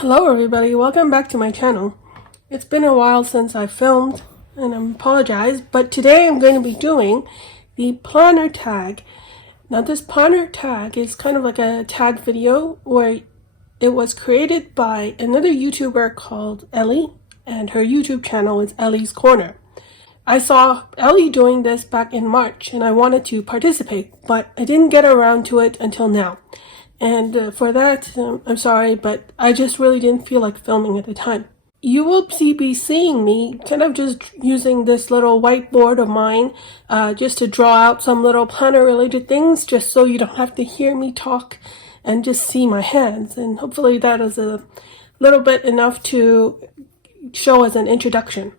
Hello everybody, welcome back to my channel. It's been a while since I filmed and I apologize, but today I'm going to be doing the planner tag. Now this planner tag is kind of like a tag video where it was created by another YouTuber called Ellie, and her YouTube channel is Ellie's Corner. I saw Ellie doing this back in March and I wanted to participate, but I didn't get around to it until now. And for that, I'm sorry, but I just really didn't feel like filming at the time. You will be seeing me kind of just using this little whiteboard of mine just to draw out some little planner related things, just so you don't have to hear me talk and just see my hands. And hopefully that is a little bit enough to show as an introduction.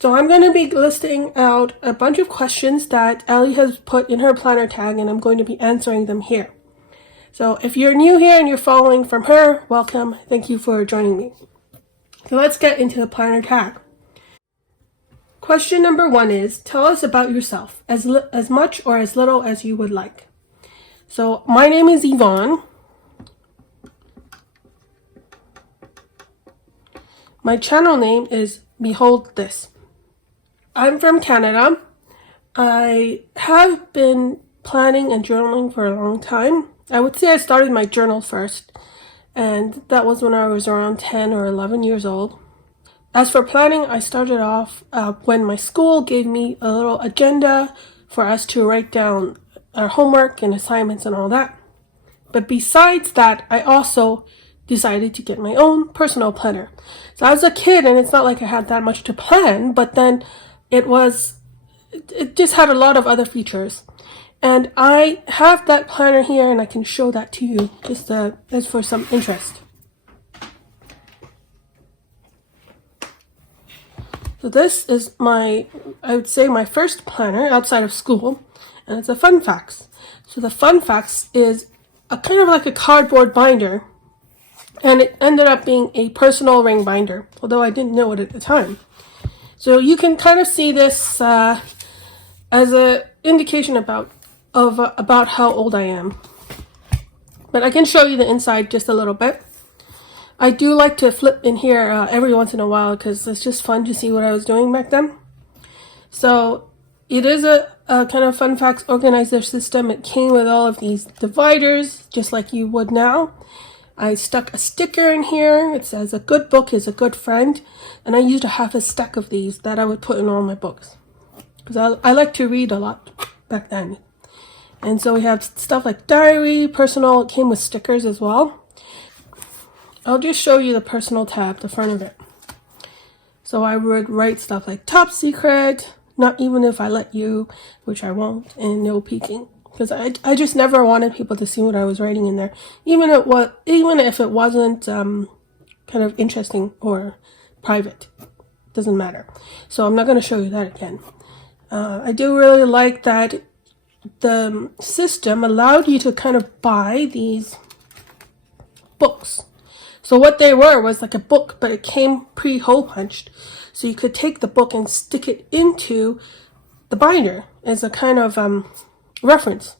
So I'm going to be listing out a bunch of questions that Ellie has put in her planner tag, and I'm going to be answering them here. So if you're new here and you're following from her, welcome. Thank you for joining me. So let's get into the planner tag. Question number 1 is, tell us about yourself, as much or as little as you would like. So my name is Yvonne. My channel name is Behold This. I'm from Canada. I have been planning and journaling for a long time. I would say I started my journal first, and that was when I was around 10 or 11 years old. As for planning, I started off when my school gave me a little agenda for us to write down our homework and assignments and all that. But besides that, I also decided to get my own personal planner. So I was a kid and it's not like I had that much to plan, but then it just had a lot of other features. And I have that planner here and I can show that to you just as for some interest. So this is I would say my first planner outside of school, and it's a fun facts. So the fun facts is a kind of like a cardboard binder, and it ended up being a personal ring binder, although I didn't know it at the time. So you can kind of see this as an indication about how old I am. But I can show you the inside just a little bit. I do like to flip in here every once in a while because it's just fun to see what I was doing back then. So it is a kind of fun facts organizer system. It came with all of these dividers, just like you would now. I stuck a sticker in here. It says a good book is a good friend. And I used a half a stack of these that I would put in all my books, because I like to read a lot back then. And so we have stuff like diary, personal. It came with stickers as well. I'll just show you the personal tab, the front of it. So I would write stuff like top secret, not even if I let you, which I won't, and no peeking. Because I just never wanted people to see what I was writing in there. Even if it wasn't kind of interesting or private. Doesn't matter. So I'm not going to show you that again. I do really like that the system allowed you to kind of buy these books. So what they were was like a book, but it came pre-hole punched. So you could take the book and stick it into the binder as a kind of reference.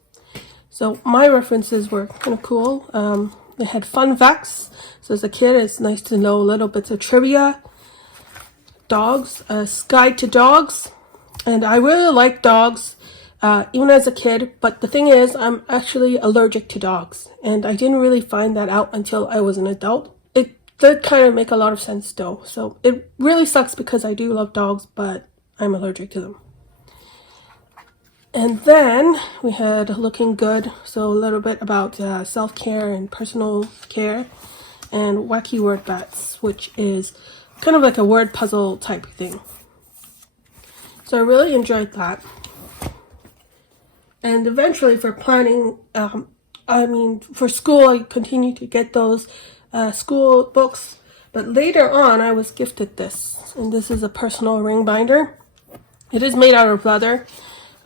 So my references were kind of cool. They had fun facts. So as a kid, it's nice to know little bits of trivia. Dogs, a guide to dogs. And I really like dogs. Even as a kid, but the thing is, I'm actually allergic to dogs, and I didn't really find that out until I was an adult. It did kind of make a lot of sense though, so it really sucks because I do love dogs, but I'm allergic to them. And then we had looking good, so a little bit about self-care and personal care, and wacky word bats, which is kind of like a word puzzle type thing. So I really enjoyed that. And eventually for planning, for school, I continued to get those school books. But later on, I was gifted this. And this is a personal ring binder. It is made out of leather.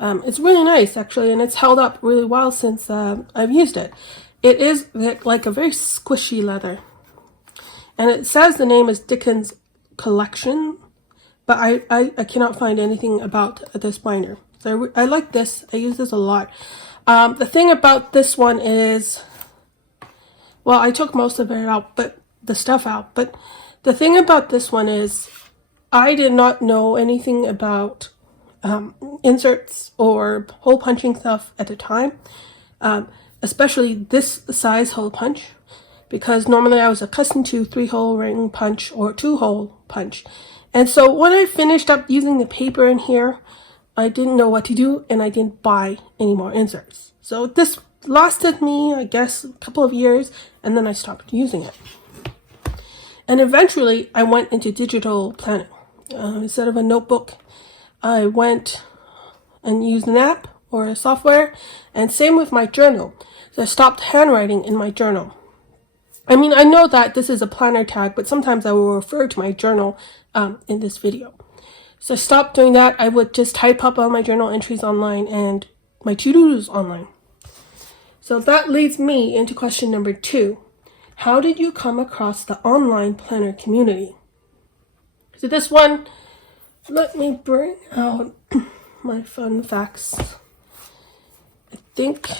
It's really nice, actually, and it's held up really well since I've used it. It is like a very squishy leather. And it says the name is Dickens Collection, but I cannot find anything about this binder. So I like this. I use this a lot. The thing about this one is, well, I took most of it out, but the stuff out. But the thing about this one is I did not know anything about inserts or hole punching stuff at the time, especially this size hole punch, because normally I was accustomed to 3-hole ring punch or 2-hole punch. And so when I finished up using the paper in here, I didn't know what to do, and I didn't buy any more inserts. So this lasted me, I guess, a couple of years, and then I stopped using it. And eventually I went into digital planning. Instead of a notebook, I went and used an app or a software, and same with my journal. So I stopped handwriting in my journal. I mean, I know that this is a planner tag, but sometimes I will refer to my journal in this video. So I stopped doing that. I would just type up all my journal entries online and my to-dos online. So that leads me into question number 2. How did you come across the online planner community? So this one, let me bring out my fun facts. I think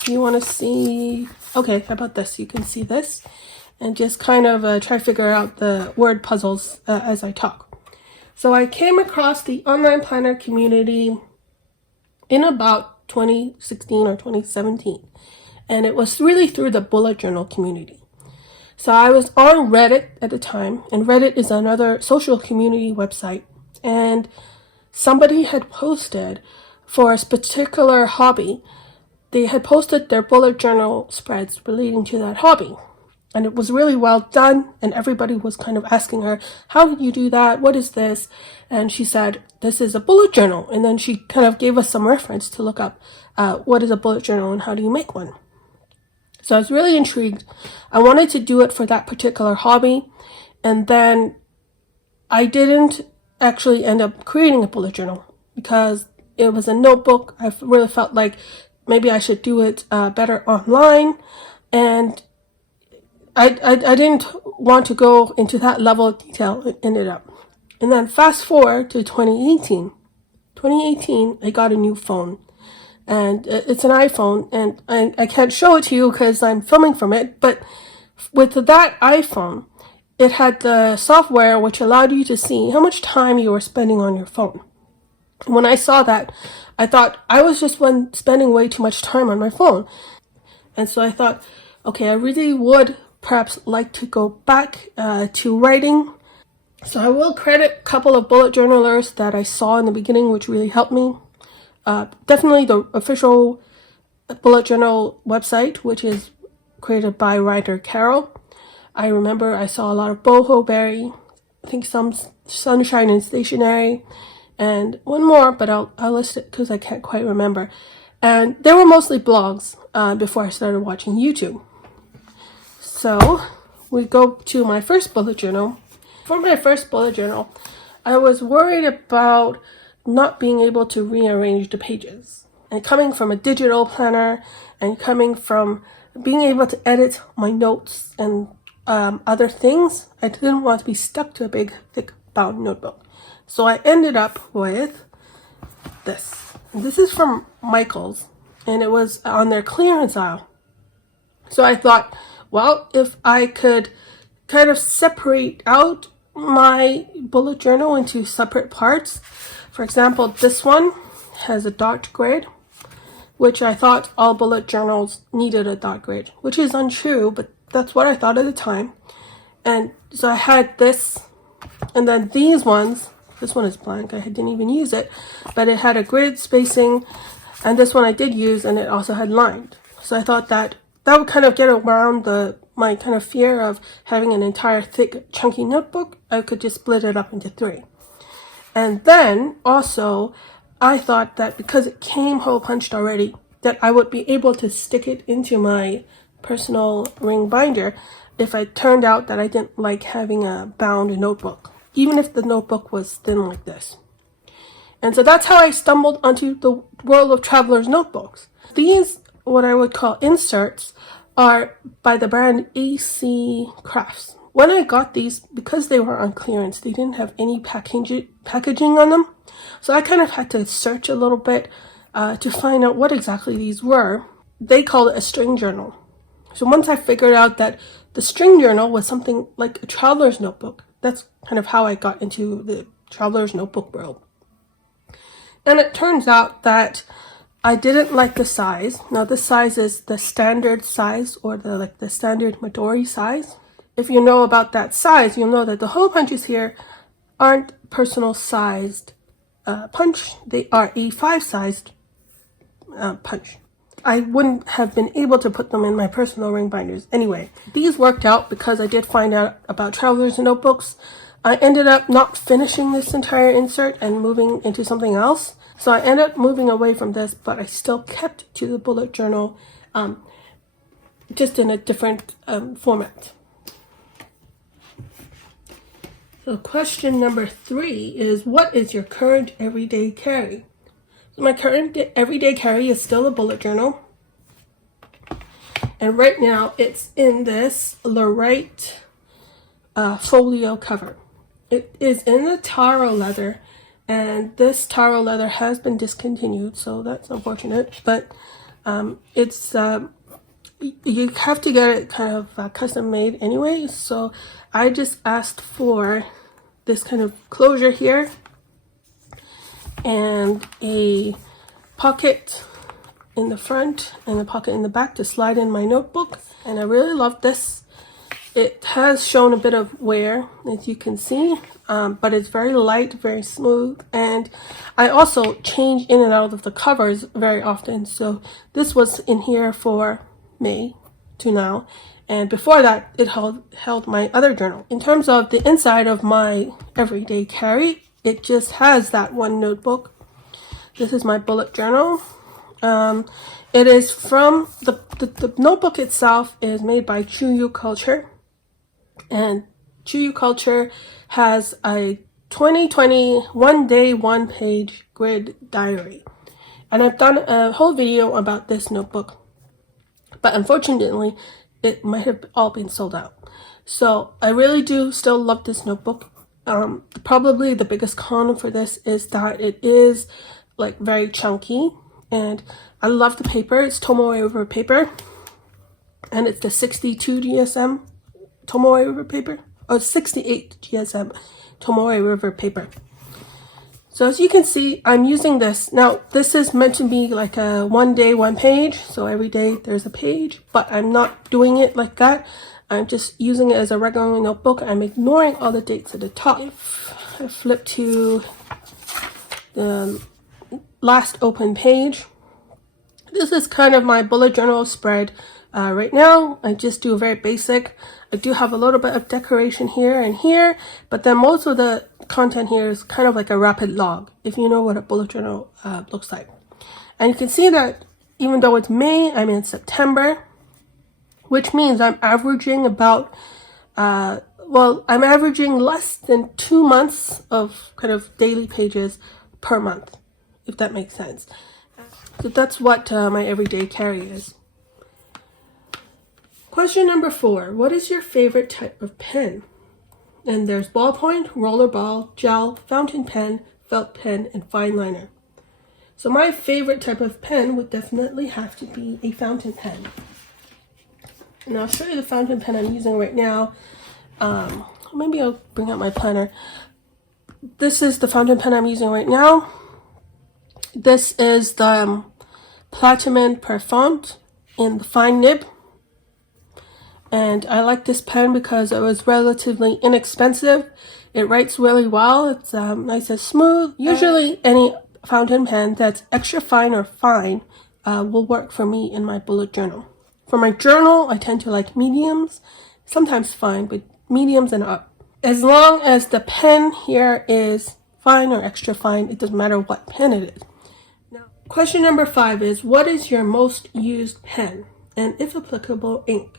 if you want to see, okay, how about this? You can see this and just kind of try to figure out the word puzzles as I talk. So I came across the online planner community in about 2016 or 2017. And it was really through the bullet journal community. So I was on Reddit at the time, and Reddit is another social community website. And somebody had posted for a particular hobby. They had posted their bullet journal spreads relating to that hobby. And it was really well done, and everybody was kind of asking her, how did you do that? What is this? And she said, this is a bullet journal. And then she kind of gave us some reference to look up what is a bullet journal and how do you make one. So I was really intrigued. I wanted to do it for that particular hobby. And then I didn't actually end up creating a bullet journal because it was a notebook. I really felt like maybe I should do it better online. And I didn't want to go into that level of detail. It ended up. And then fast forward to 2018. 2018, I got a new phone. And it's an iPhone, and I can't show it to you because I'm filming from it. But with that iPhone, it had the software which allowed you to see how much time you were spending on your phone. And when I saw that, I thought I was just spending way too much time on my phone. And so I thought, okay, I really would perhaps like to go back to writing. So I will credit a couple of bullet journalers that I saw in the beginning, which really helped me. Definitely the official bullet journal website, which is created by writer CARROLL. I remember I saw a lot of BOHO Berry, I think some Sunshine and Stationery, and one more, but I'll list it because I can't quite remember. And they were mostly blogs before I started watching YouTube. So we go to my first bullet journal. For my first bullet journal, I was worried about not being able to rearrange the pages. And coming from a digital planner and coming from being able to edit my notes and other things, I didn't want to be stuck to a big, thick bound notebook. So I ended up with this. And this is from Michael's, and it was on their clearance aisle. So I thought, well, if I could kind of separate out my bullet journal into separate parts. For example, this one has a dot grid, which I thought all bullet journals needed a dot grid, which is untrue, but that's what I thought at the time. And so I had this, and then these ones, this one is blank, I didn't even use it, but it had a grid spacing, and this one I did use, and it also had lined. So I thought that would kind of get around my kind of fear of having an entire thick, chunky notebook. I could just split it up into 3. And then also, I thought that because it came hole punched already, that I would be able to stick it into my personal ring binder if it turned out that I didn't like having a bound notebook, even if the notebook was thin like this. And so that's how I stumbled onto the world of Traveler's notebooks. These, what I would call inserts, are by the brand AC Crafts. When I got these, because they were on clearance, they didn't have any packaging on them. So I kind of had to search a little bit to find out what exactly these were. They called it a string journal. So once I figured out that the string journal was something like a traveler's notebook. That's kind of how I got into the traveler's notebook world. And it turns out that I didn't like the size. Now this size is the standard size, or the standard Midori size. If you know about that size, you'll know that the hole punches here aren't personal sized punch. They are A5 sized punch. I wouldn't have been able to put them in my personal ring binders anyway. These worked out because I did find out about travelers notebooks. I ended up not finishing this entire insert and moving into something else. So I ended up moving away from this, but I still kept to the bullet journal, just in a different format. So question number 3 is, what is your current everyday carry? So my current everyday carry is still a bullet journal. And right now it's in this Lorite folio cover. It is in the TARO leather, and this TARO leather has been discontinued, so that's unfortunate. But it's you have to get it kind of custom made anyway, so I just asked for this kind of closure here and a pocket in the front and a pocket in the back to slide in my notebook. And I really love this. It has shown a bit of wear, as you can see, but it's very light, very smooth, and I also change in and out of the covers very often. So this was in here for May to now, and before that it held my other journal. In terms of the inside of my everyday carry, it just has that one notebook. This is my bullet journal. It is from the notebook itself is made by Chuyu Culture. And Chuyu Culture has a 2020 1-day 1-page grid diary. And I've done a whole video about this notebook. But unfortunately, it might have all been sold out. So I really do still love this notebook. Probably the biggest con for this is that it is like very chunky. And I love the paper. It's Tomoe River paper. And it's the 62 GSM. Tomoe River paper, or 68 GSM Tomoe River paper. So as you can see, I'm using this. Now, this is meant to be like a 1-day 1-page, so every day there's a page, but I'm not doing it like that. I'm just using it as a regular notebook. I'm ignoring all the dates at the top. If I flip to the last open page, this is kind of my bullet journal spread. Right now, I just do a very basic. I do have a little bit of decoration here and here, but then most of the content here is kind of like a rapid log, if you know what a bullet journal looks like. And you can see that even though it's May, I'm in September, which means I'm averaging about, I'm averaging less than 2 months of kind of daily pages per month, if that makes sense. So that's what my everyday carry is. Question number 4, what is your favorite type of pen? And there's ballpoint, rollerball, gel, fountain pen, felt pen, and fineliner. So my favorite type of pen would definitely have to be a fountain pen. And I'll show you the fountain pen I'm using right now. Maybe I'll bring out my planner. This is the fountain pen I'm using right now. This is the Platinum Parfum in the fine nib. And I like this pen because it was relatively inexpensive. It writes really well. It's nice and smooth. Usually any fountain pen that's extra fine or fine will work for me in my bullet journal. For my journal, I tend to like mediums, sometimes fine, but mediums and up. As long as the pen here is fine or extra fine, it doesn't matter what pen it is. Now, question number 5 is, what is your most used pen? And if applicable, ink.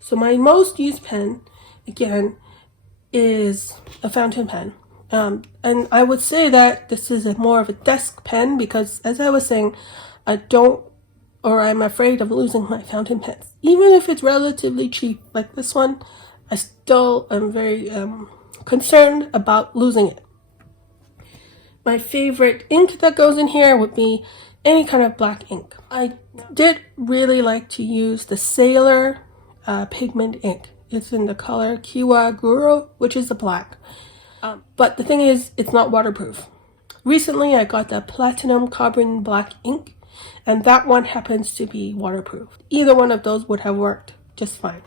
So my most used pen, again, is a fountain pen. And I would say that this is more of a desk pen because, as I was saying, I'm afraid of losing my fountain pens. Even if it's relatively cheap, like this one, I still am very concerned about losing it. My favorite ink that goes in here would be any kind of black ink. I did really like to use the Sailor pigment ink. It's in the color Kiwa Guru, which is the black. But the thing is, it's not waterproof. Recently, I got the Platinum Carbon Black ink, and that one happens to be waterproof. Either one of those would have worked just fine.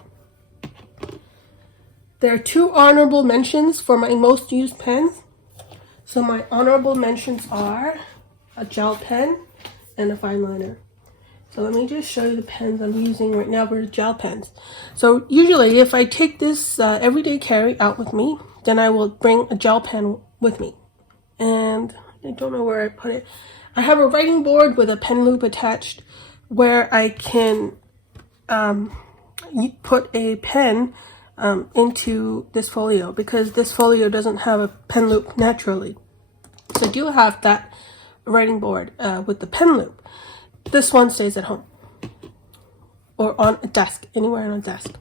There are 2 honorable mentions for my most used pens. So my honorable mentions are a gel pen and a fineliner. So let me just show you the pens I'm using right now for the gel pens. So usually if I take this everyday carry out with me, then I will bring a gel pen with me. And I don't know where I put it. I have a writing board with a pen loop attached where I can put a pen into this folio, because this folio doesn't have a pen loop naturally. So I do have that writing board with the pen loop. This one stays at home or on a desk, anywhere on a desk.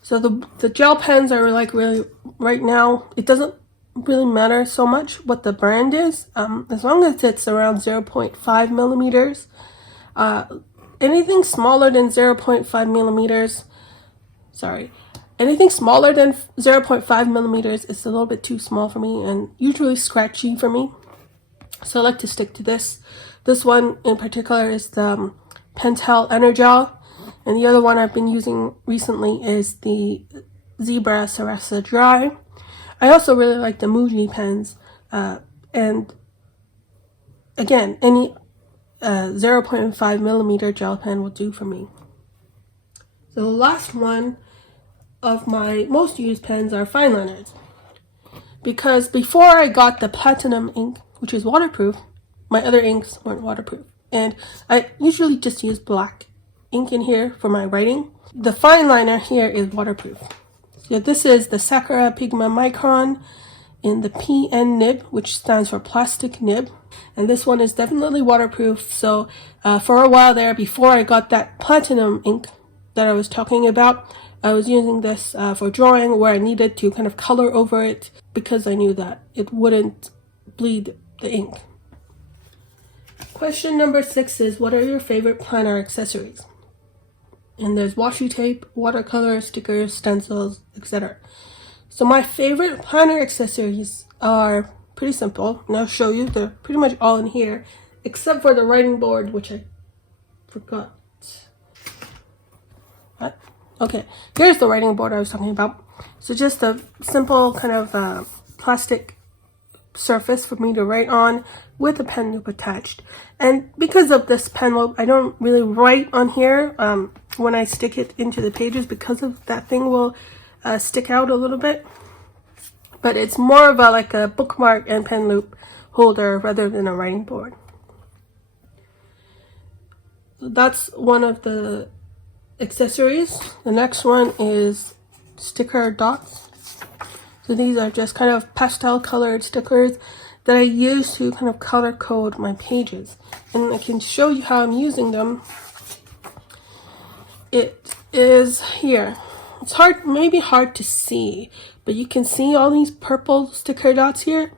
So the gel pens are like really, right now, it doesn't really matter so much what the brand is, as long as it's around 0.5 millimeters. Anything smaller than 0.5 millimeters, anything smaller than 0.5 millimeters is a little bit too small for me and usually scratchy for me. So I like to stick to this. This one in particular is the Pentel Energel, and the other one I've been using recently is the Zebra Sarasa Dry. I also really like the Muji pens, and again, any 0.5 millimeter gel pen will do for me. So the last one of my most used pens are fineliners, because before I got the platinum ink, which is waterproof, my other inks weren't waterproof, and I usually just use black ink in here for my writing. The fineliner here is waterproof. So this is the Sakura Pigma Micron in the PN nib, which stands for plastic nib, and this one is definitely waterproof. So for a while there, before I got that platinum ink that I was talking about, I was using this for drawing where I needed to kind of color over it, because I knew that it wouldn't bleed the ink. Question number 6 is, what are your favorite planner accessories? And there's washi tape, watercolors, stickers, stencils, etc. So my favorite planner accessories are pretty simple, and I'll show you. They're pretty much all in here, except for the writing board, which I forgot. What? Okay, here's the writing board I was talking about. So just a simple kind of plastic surface for me to write on with a pen loop attached. And because of this pen loop, I don't really write on here when I stick it into the pages, because of that thing will stick out a little bit. But it's more of like a bookmark and pen loop holder rather than a writing board. So that's one of the accessories. The next one is sticker dots. So these are just kind of pastel colored stickers that I use to kind of color code my pages. And I can show you how I'm using them. It is here. It's maybe hard to see, but you can see all these purple sticker dots here.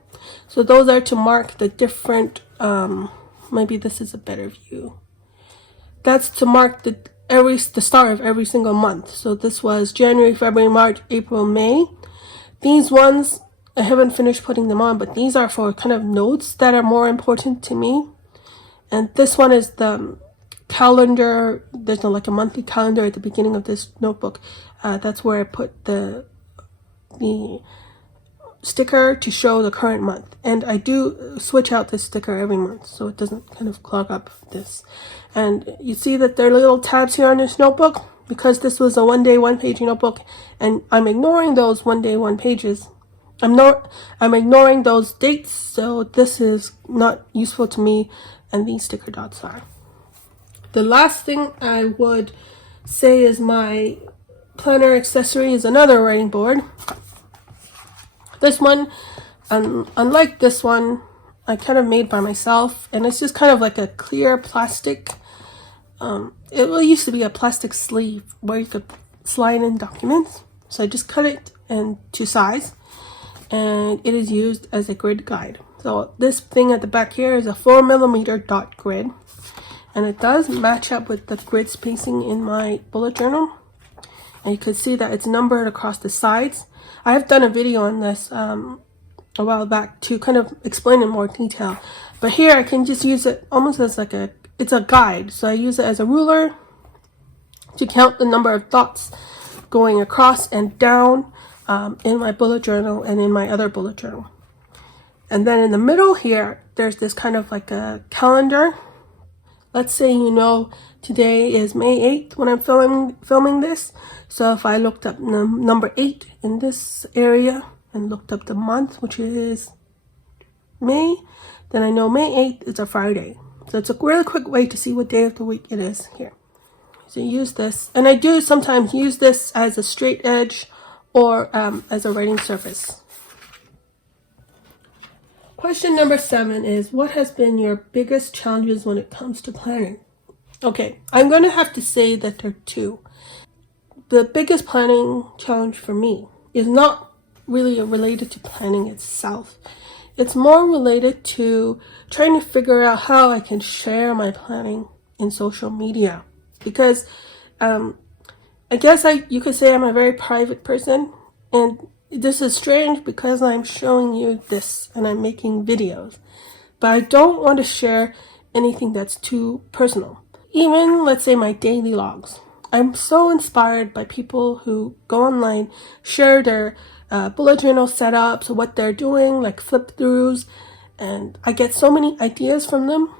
So those are to mark the different, maybe this is a better view. That's to mark the start of every single month. So this was January, February, March, April, May. These ones, I haven't finished putting them on, but these are for kind of notes that are more important to me. And this one is the calendar. There's like a monthly calendar at the beginning of this notebook. That's where I put the sticker to show the current month. And I do switch out this sticker every month, so it doesn't kind of clog up this. And you see that there are little tabs here on this notebook, because this was a one-day, one-page notebook, and I'm ignoring those one-day, one-pages. I'm ignoring those dates, so this is not useful to me, and these sticker dots are. The last thing I would say is my planner accessory is another writing board. This one, unlike this one, I kind of made by myself, and it's just kind of like a clear plastic. It used to be a plastic sleeve where you could slide in documents. So I just cut it into size, and it is used as a grid guide. So this thing at the back here is a 4mm dot grid, and it does match up with the grid spacing in my bullet journal. And you can see that it's numbered across the sides. I have done a video on this a while back to kind of explain in more detail. But here I can just use it almost as like it's a guide. So I use it as a ruler to count the number of dots going across and down in my bullet journal and in my other bullet journal. And then in the middle here, there's this kind of like a calendar. Let's say, you know, today is May 8th when I'm filming this. So if I looked up number 8 in this area and looked up the month, which is May, then I know May 8th is a Friday. So it's a really quick way to see what day of the week it is here. So use this, and I do sometimes use this as a straight edge or as a writing surface. Question number 7 is, what has been your biggest challenges when it comes to planning? Okay, I'm going to have to say that there are 2. The biggest planning challenge for me is not really related to planning itself. It's more related to trying to figure out how I can share my planning in social media. Because I guess you could say I'm a very private person, and this is strange because I'm showing you this and I'm making videos, but I don't want to share anything that's too personal. Even, let's say, my daily logs. I'm so inspired by people who go online, share their bullet journal setups, what they're doing, like flip throughs, and I get so many ideas from them.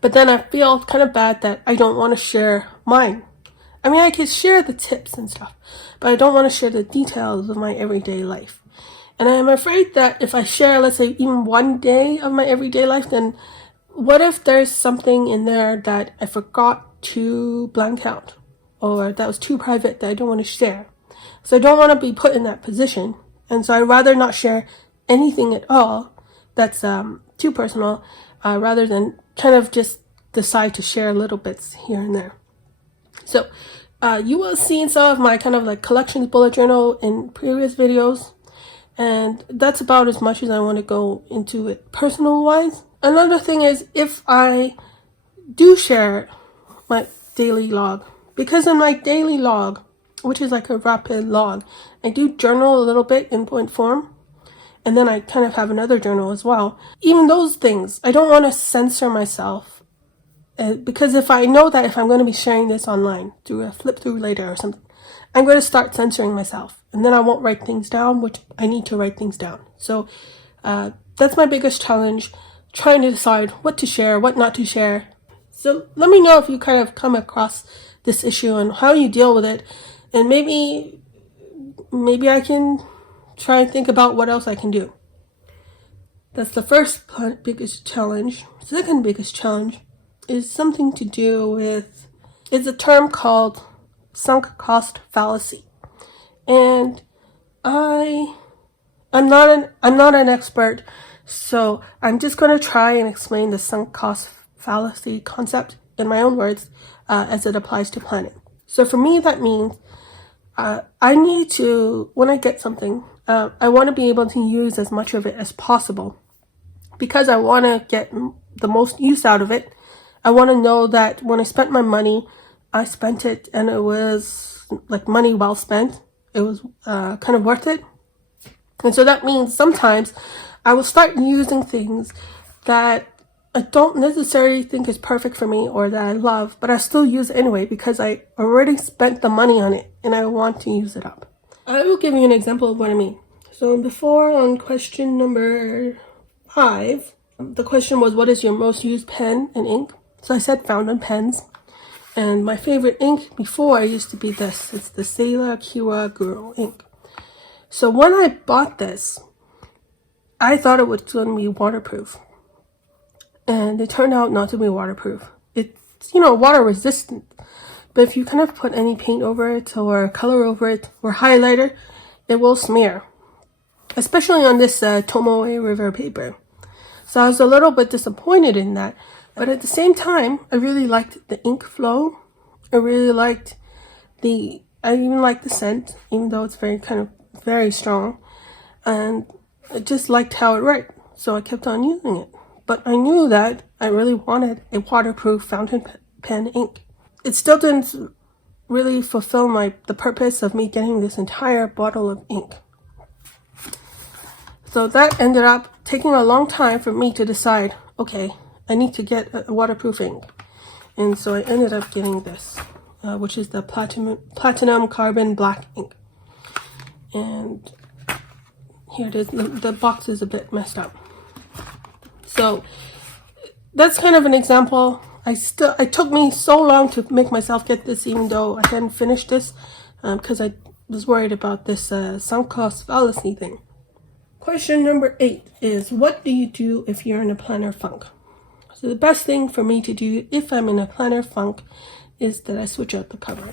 But then I feel kind of bad that I don't want to share mine. I mean, I can share the tips and stuff, but I don't want to share the details of my everyday life. And I'm afraid that if I share, let's say, even one day of my everyday life, then what if there's something in there that I forgot to blank out, or that was too private that I don't want to share? So I don't want to be put in that position, and so I'd rather not share anything at all that's too personal, rather than kind of just decide to share little bits here and there. So you will see in some of my kind of like collections bullet journal in previous videos, and that's about as much as I want to go into it personal wise. Another thing is, if I do share my daily log, because in my daily log, which is like a rapid log, I do journal a little bit in point form, and then I kind of have another journal as well. Even those things, I don't want to censor myself. Because if I know that if I'm going to be sharing this online through a flip through later or something, I'm going to start censoring myself, and then I won't write things down, which I need to write things down. So that's my biggest challenge, trying to decide what to share, what not to share. So let me know if you kind of come across this issue and how you deal with it, and maybe I can try and think about what else I can do. That's the first biggest challenge. Second biggest challenge is something to do with, it's a term called sunk cost fallacy. And I'm not an expert, so I'm just going to try and explain the sunk cost fallacy concept in my own words as it applies to planning. So for me, that means I need to, when I get something, I want to be able to use as much of it as possible, because I want to get the most use out of it. I want to know that when I spent my money, I spent it and it was like money well spent. It was kind of worth it. And so that means sometimes I will start using things that I don't necessarily think is perfect for me or that I love, but I still use it anyway because I already spent the money on it and I want to use it up. I will give you an example of what I mean. So before, on question number 5, the question was, what is your most used pen and ink? So I said fountain pens, and my favorite ink before used to be this. It's the Sailor Kira Girl ink. So when I bought this, I thought it was going to be waterproof, and it turned out not to be waterproof. It's, water resistant, but if you kind of put any paint over it or color over it or highlighter, it will smear, especially on this Tomoe River paper. So I was a little bit disappointed in that. But at the same time, I really liked the ink flow. I even liked the scent, even though it's very strong. And I just liked how it wrote. So I kept on using it. But I knew that I really wanted a waterproof fountain pen ink. It still didn't really fulfill the purpose of me getting this entire bottle of ink. So that ended up taking a long time for me to decide, okay, I need to get a waterproof ink. And so I ended up getting this, which is the platinum carbon black ink. And here it is. The box is a bit messed up. So that's kind of an example. It took me so long to make myself get this, even though I hadn't finished this, because I was worried about this sunk cost fallacy thing. Question number 8 is, what do you do if you're in a planner funk? So the best thing for me to do if I'm in a planner funk is that I switch out the cover.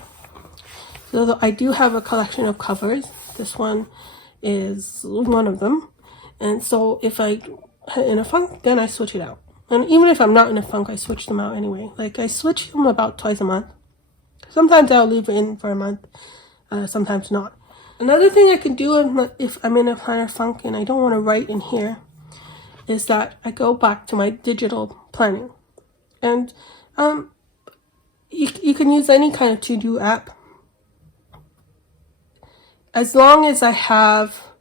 So I do have a collection of covers. This one is one of them. And so if I'm in a funk, then I switch it out. And even if I'm not in a funk, I switch them out anyway. Like, I switch them about twice a month. Sometimes I'll leave it in for a month, sometimes not. Another thing I can do if I'm in a planner funk and I don't want to write in here is that I go back to my digital planning. And you can use any kind of to-do app. As long as I have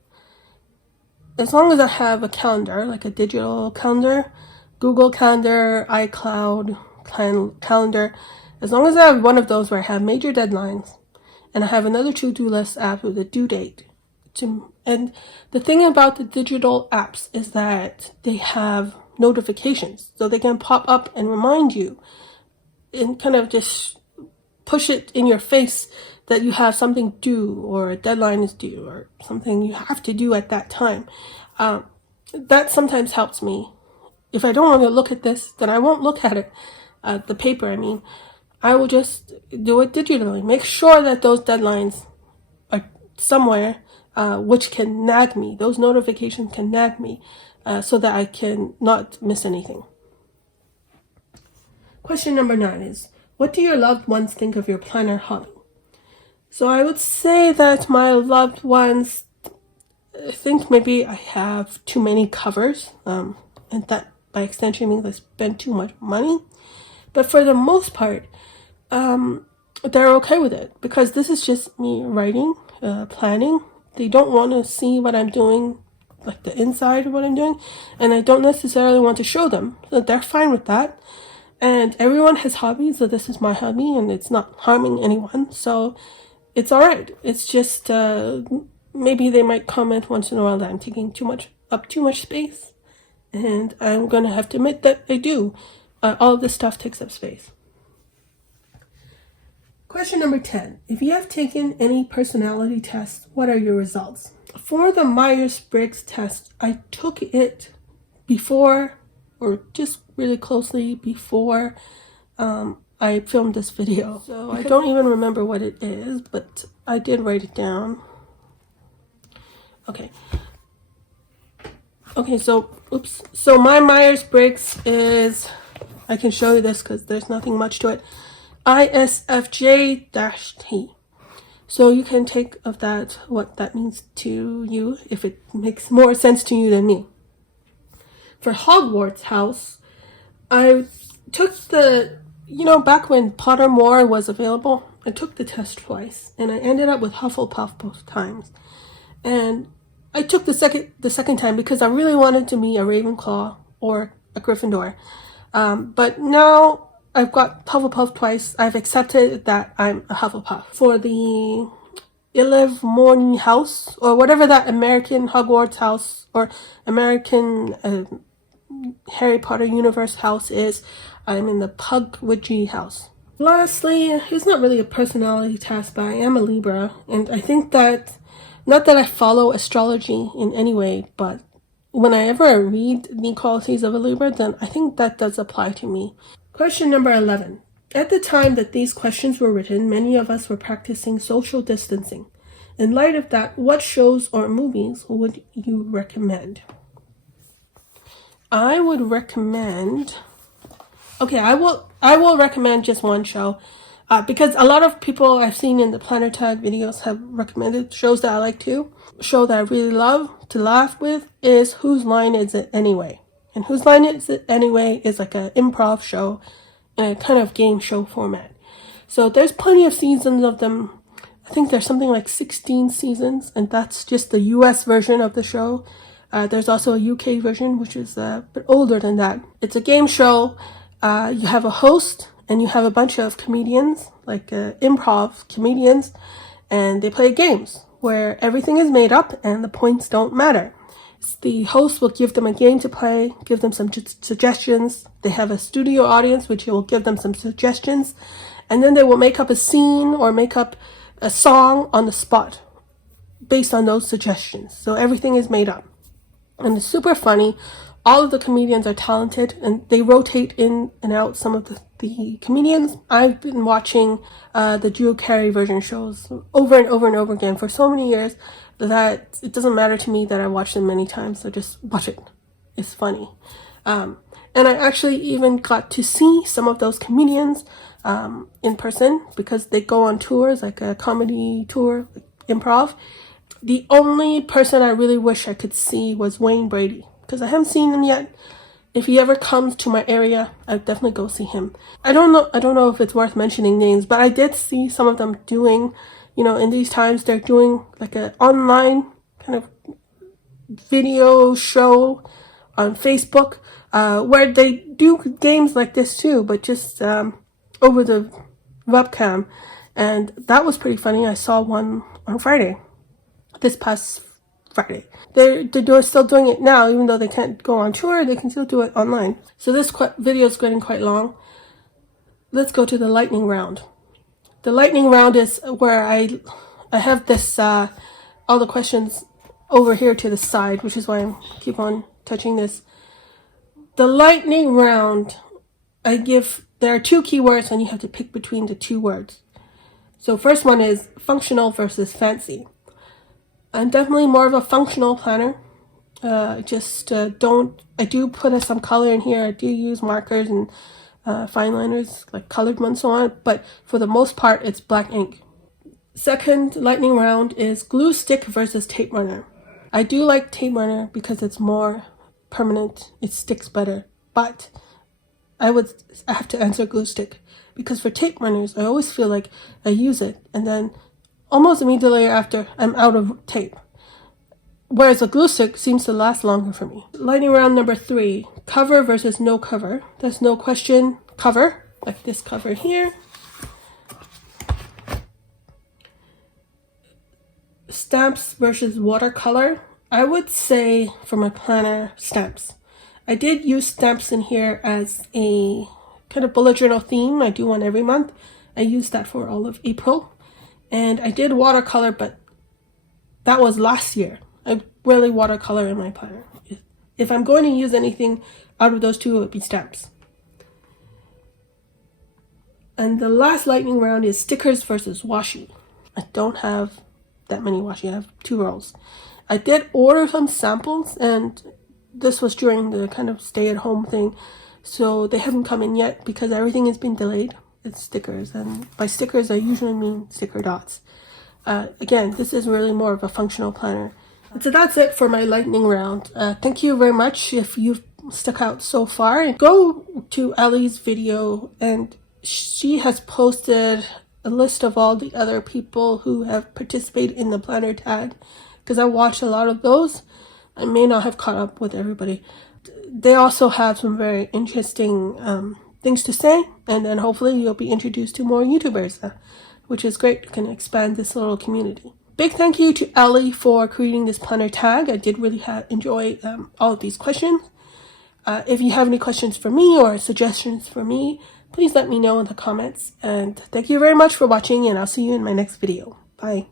a calendar, like a digital calendar, Google Calendar, iCloud calendar, as long as I have one of those where I have major deadlines, and I have another to-do list app with a due date. And the thing about the digital apps is that they have notifications, so they can pop up and remind you and kind of just push it in your face that you have something due, or a deadline is due, or something you have to do at that time. That sometimes helps me. If I don't want to look at this, then I won't look at it, the paper, I mean. I will just do it digitally. Make sure that those deadlines are somewhere which can nag me. Those notifications can nag me so that I can not miss anything. Question number 9 is, what do your loved ones think of your planner hobby? So I would say that my loved ones think maybe I have too many covers, and that by extension means I spend too much money. But for the most part, they're okay with it, because this is just me writing, planning. They don't want to see what I'm doing, like the inside of what I'm doing, and I don't necessarily want to show them, so they're fine with that. And everyone has hobbies, so this is my hobby, and it's not harming anyone, so it's alright. It's just maybe they might comment once in a while that I'm taking up too much space, and I'm gonna have to admit that I do. All of this stuff takes up space. Question number 10. If you have taken any personality tests, what are your results? For the Myers-Briggs test, I took it before, or just really closely before I filmed this video. So I don't even remember what it is, but I did write it down. Okay, so my Myers-Briggs is, I can show you this because there's nothing much to it, ISFJ-T. So you can take of that what that means to you, if it makes more sense to you than me. For Hogwarts House, I took back when Pottermore was available, I took the test twice, and I ended up with Hufflepuff both times. And I took the second time because I really wanted to be a Ravenclaw or a Gryffindor. But now I've got Hufflepuff twice. I've accepted that I'm a Hufflepuff. For the Ilvermorny House, or whatever that American Hogwarts house, or American Harry Potter universe house is, I'm in the Pugwidgey house. Lastly, it's not really a personality test, but I am a Libra, and I think that, not that I follow astrology in any way, but whenever I read the qualities of a Libra, then I think that does apply to me. Question number 11. At the time that these questions were written, many of us were practicing social distancing. In light of that, what shows or movies would you recommend? I would recommend... Okay, I will recommend just one show. Because a lot of people I've seen in the Planner Tag videos have recommended shows that I like too. A show that I really love to laugh with is Whose Line Is It Anyway? And Whose Line Is It Anyway is like an improv show, a kind of game show format. So there's plenty of seasons of them. I think there's something like 16 seasons, and that's just the US version of the show. There's also a UK version, which is a bit older than that. It's a game show. You have a host, and you have a bunch of comedians, like improv comedians, and they play games where everything is made up and the points don't matter. The host will give them a game to play, give them some suggestions. They have a studio audience, which will give them some suggestions, and then they will make up a scene or make up a song on the spot based on those suggestions. So everything is made up. And it's super funny. All of the comedians are talented, and they rotate in and out some of the comedians. I've been watching the Drew Carey version shows over and over and over again for so many years that it doesn't matter to me that I watch them many times, so just watch it. It's funny. And I actually even got to see some of those comedians in person because they go on tours, like a comedy tour, like improv. The only person I really wish I could see was Wayne Brady, because I haven't seen him yet. If he ever comes to my area, I'd definitely go see him. I don't know if it's worth mentioning names, but I did see some of them doing, in these times, they're doing like an online kind of video show on Facebook, where they do games like this too, but just over the webcam. And that was pretty funny. I saw one on Friday. This past Friday. They're still doing it now, even though they can't go on tour, they can still do it online. So this video is getting quite long. Let's go to the lightning round. The lightning round is where I have this, all the questions over here to the side, which is why I keep on touching this. The lightning round, there are 2 keywords and you have to pick between the 2 words. So first one is functional versus fancy. I'm definitely more of a functional planner. I do put some color in here. I do use markers and fineliners, like colored ones, so on. But for the most part, it's black ink. Second lightning round is glue stick versus tape runner. I do like tape runner because it's more permanent. It sticks better. But I have to answer glue stick, because for tape runners, I always feel like I use it and then almost immediately after, I'm out of tape. Whereas a glue stick seems to last longer for me. Lightning round number 3, cover versus no cover. There's no question, cover, like this cover here. Stamps versus watercolor. I would say for my planner, stamps. I did use stamps in here as a kind of bullet journal theme. I do one every month. I used that for all of April. And I did watercolor, but that was last year. I rarely watercolor in my planner. If I'm going to use anything out of those 2, it would be stamps. And the last lightning round is stickers versus washi. I don't have that many washi. I have 2 rolls. I did order some samples, and this was during the kind of stay-at-home thing, so they haven't come in yet because everything has been delayed. It's stickers, and by stickers I usually mean sticker dots. Again, this is really more of a functional planner. So that's it for my lightning round. Thank you very much if you've stuck out so far. Go to Ellie's video, and she has posted a list of all the other people who have participated in the planner tag, because I watched a lot of those. I may not have caught up with everybody. They also have some very interesting things to say, and then hopefully you'll be introduced to more YouTubers, which is great. You can expand this little community. Big thank you to Ellie for creating this planner tag. I did really enjoy all of these questions. If you have any questions for me or suggestions for me, please let me know in the comments. And thank you very much for watching, and I'll see you in my next video. Bye.